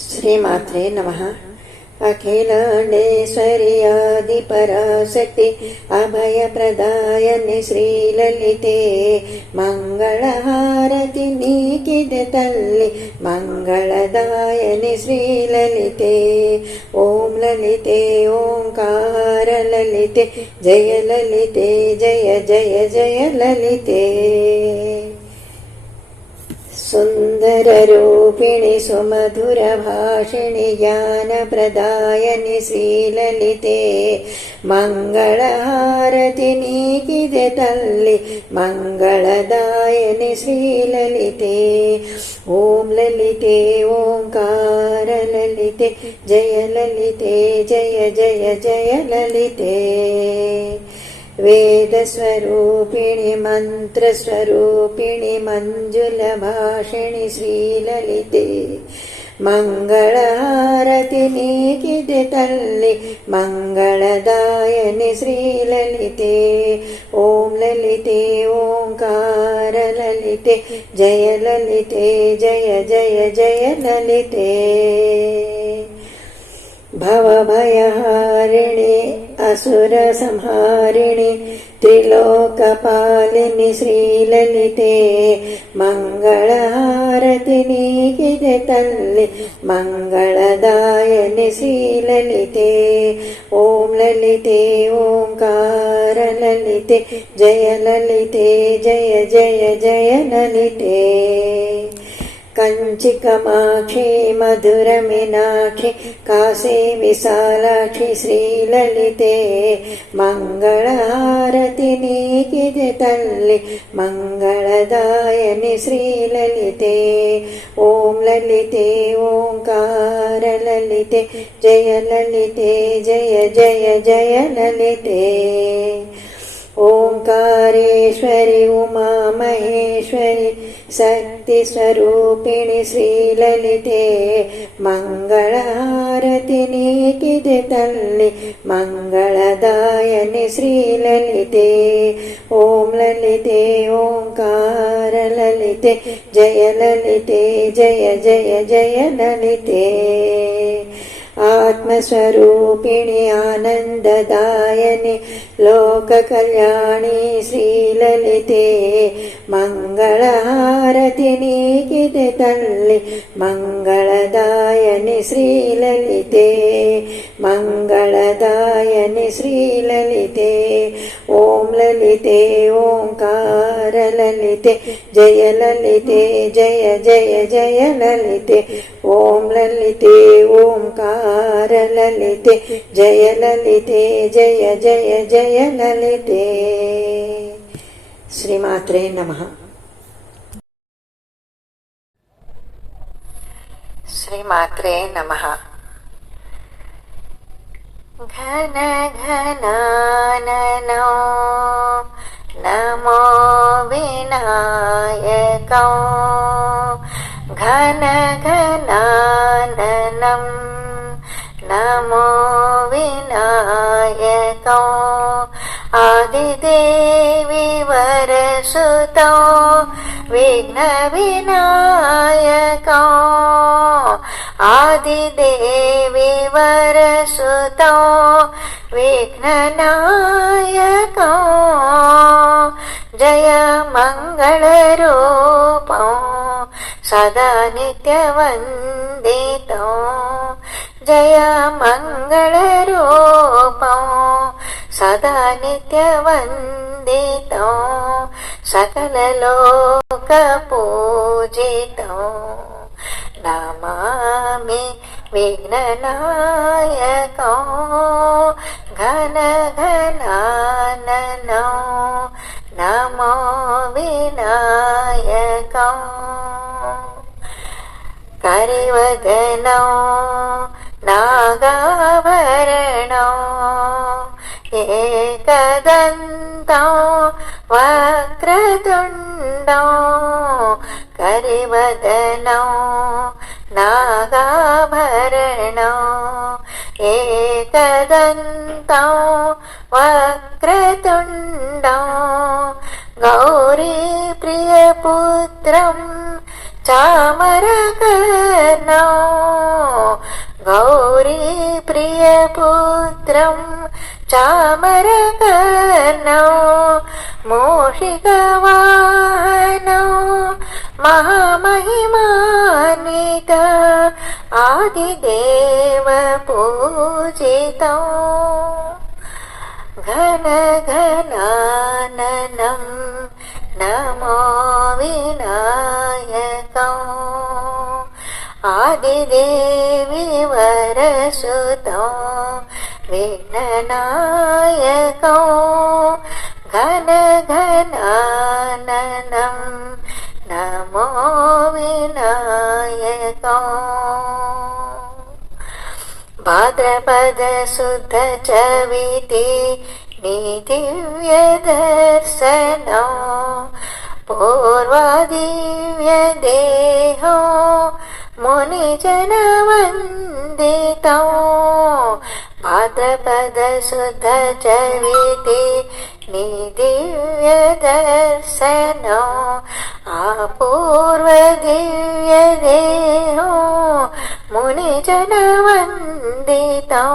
శ్రీమాత్రే నమః. అఖిలాండేశ్వరి ఆదిపరాశక్తి అభయప్రదాయని శ్రీలలితే మంగళహారతి నీకిదే తల్లి మంగళదాయని శ్రీలలితే. ఓం లలితే ఓంకార లలితే జయ లలితే జయ జయ జయ లలితే. సుందర రూపిణి సుమధుర భాషిణి జ్ఞాన ప్రదాయని శ్రీలలితే మంగళహారతి నీకిదే తల్లి మంగళదాయని శ్రీలలితే. ఓం లలితే ఓంకార లలితే జయ లలితే జయ జయ జయ లలితే. వేదస్వరూపిణి మంత్రస్వరూపిణి మంజుల భాషిణి శ్రీలలితే మంగళహారతి నీకిదే తల్లి మంగళదాయని శ్రీలలితే. ఓం లలితే ఓంకార లలితే జయ లలితే జయ జయ జయ లలితే. భవభయహారిణి అసుర సంహారిణి త్రిలోకపాలిని శ్రీలలితే మంగళహారతి నీకిదే తల్లి మంగళదాయని శ్రీలలితే. ఓం లలితే ఓంకార లలితే జయ లలితే జయ జయ జయ లలితే. కంచి కామాక్షి మధుర మీనాక్షి కాశీ విశాలాక్షి శ్రీలలితే మంగళహారతి నీకిదే తల్లి మంగళదాయని శ్రీలలితే. ఓం లలితే ఓంకార లలితే జయ లలితే జయ జయ జయ లలితే. ఓంకారేశ్వరి ఉమా మహేశ్వరి శక్తి స్వరూపిణి శ్రీలలితే మంగళహారతి నీకిదే తల్లి మంగళదాయని శ్రీలలితే. ఓం లలితే ఓంకార లలితే జయ లలితే జయ జయ జయ లలితే. ఆత్మస్వరూపిణి ఆనందదాయని లోక కళ్యాణి శ్రీలలితే మంగళహారతి నీకిదే తల్లి మంగళదాయని శ్రీలలితే మంగళదాయని శ్రీలలితే. ఓం లలితే ఓంకార లలితే జయ లలితే జయ జయ జయ లలితే. ఓం లలితే ఓంకార లలితే జయ లలితే జయ జయ జయ లలితే. శ్రీమాత్రే నమః. శ్రీమాత్రే నమః. ఘన ఘనాననో నమో వినాయకో ఘన ఘనాననం నమో వినాయకో. ఆదిదేవి వరసుతో విఘ్న వినాయకో ఆదిదేవి వరసుతో విఘ్ననాయకో. జయ మంగళ రూపం సదా నిత్య వందితో జయ మంగళ రూపం సదా నిత్య వందితో సకల లోక పూజితో. నమామి విఘ్ననాయకో ఘన ఘనాననో నమో వినాయకో. కరివదనో నాగాభరణో ఏకదంతో వక్రతుండో కరివదనో నాగాభరణో ఏకదంతో వక్రతుండో గౌరీ ప్రియపుత్రం చామరకర్ణో వక్త్రం చామరకర్ణం మూషికవాహనం మహామహిమాన్విత ఆదిదేవ పూజితం ఘన ఘనాననం నమో వినాయకం ఆదిదేవి వరసుతం విఘ్ననాయకం ఘన ఘనాననం నమో వినాయకం భాద్రపద శుద్ధ చవితి నీ దివ్య దర్శనం పూర్వాదివ్య దేహం మునిజన వందితం భాద్రపద శుద్ధ చవితి నీ దివ్య దర్శనం అపూర్వ దివ్య దేహం మునిజన వందితం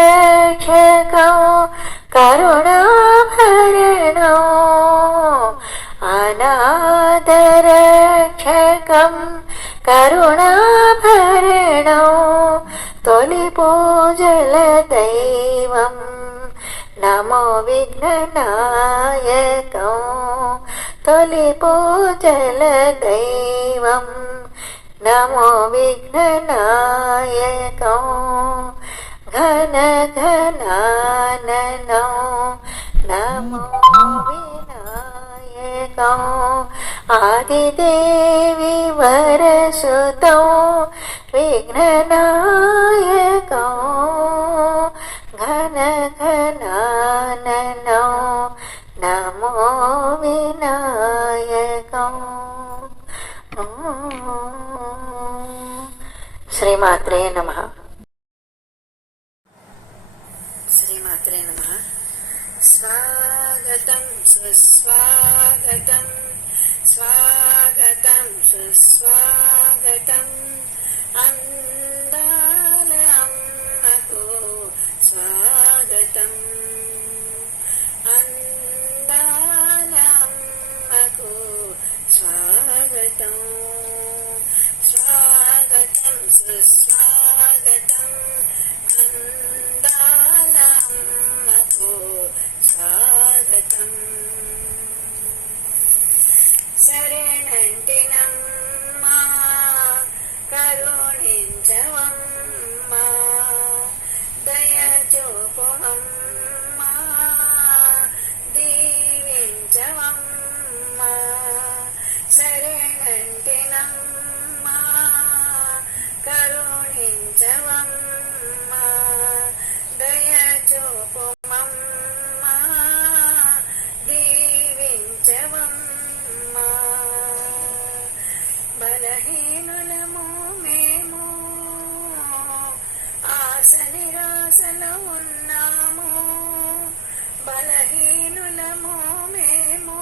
అనాథరక్షకం కరుణాభరణం అనాథరక్షకం కరుణాభరణం తొలి పూజల దైవం నమో విఘ్ననాయకం తొలి పూజల దైవం నమో విఘ్ననాయకం ఘన ఘనాననం నమో వినాయకం ఆదిదేవి వరసుతం విఘ్ననాయకం ఘన ఘనాననం నమో వినాయకం శ్రీమాత్రే నమః. శ్రీమాత్రే నమః. స్వాగతం సుస్వాగతం స్వాగతం సుస్వాగతం అందాల అమ్మకు స్వాగతం అందాల అమ్మకు స్వాగతం స్వాగతం సుస్వాగతం అందాల అమ్మకు స్వాగతం శరణంటినమ్మా కరుణించవమ్మా దయచూపుమమ్మా దీవించవమ్మా శరణంటినమ్మా కరుణించవమ్మా దయచూపుమమ్మా దీవించవమ్మా బలహీనులము మేము ఆశ నిరాశలో ఉన్నాము బలహీనులము మేము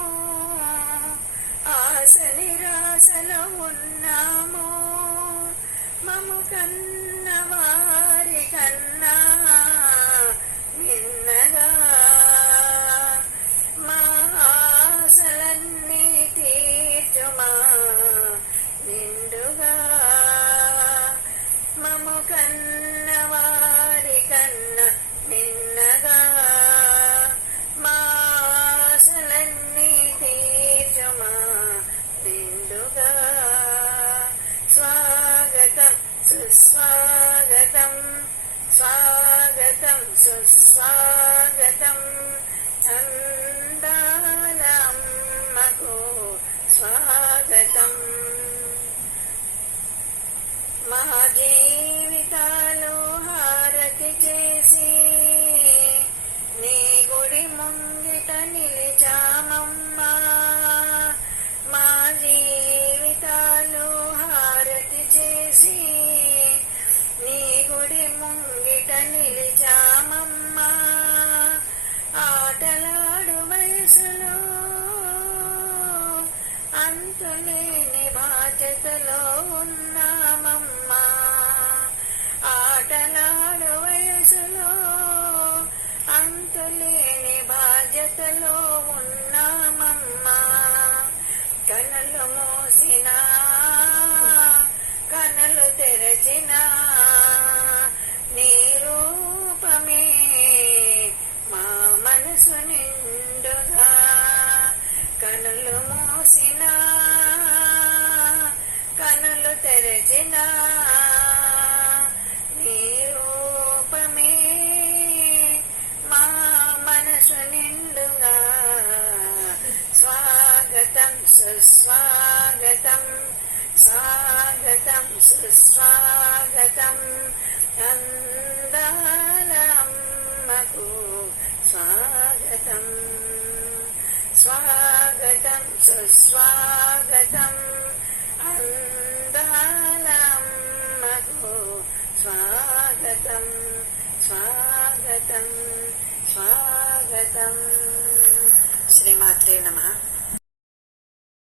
ఆశ నిరాశలో ఉన్నాము మము కన్న వారి కన్నా మిన్నగా మా ఆశలన్నీ తీర్చుమా నిండుగా మము కన్న వారి కన్న మిన్నగా మా ఆశలన్నీ తీర్చుమా నిండుగా స్వాగతం సుస్వాగతం స్వాగతం సుస్వాగతం అందాల అమ్మకు స్వాగతం మా జీవితాలు హారతి చేసి నీ గుడి ముంగిట నిలిచామమ్మా మా జీవితాలు హారతి చేసి నీ గుడి ముంగిట నిలిచామమ్మా ఆటలాడు వయసులో అంతులేని బాధ్యతలో ఉన్నామమ్మా ఆటలాడు నిలిచిన నీ రూపమే మా మనసు నిండుగా స్వాగతం సుస్వాగతం స్వాగతం సుస్వాగతం అందాల అమ్మకు స్వాగతం స్వాగతం సుస్వాగతం అందాల అమ్మకు స్వాగతం స్వాగతం స్వాగతం. శ్రీమాత్రే నమః.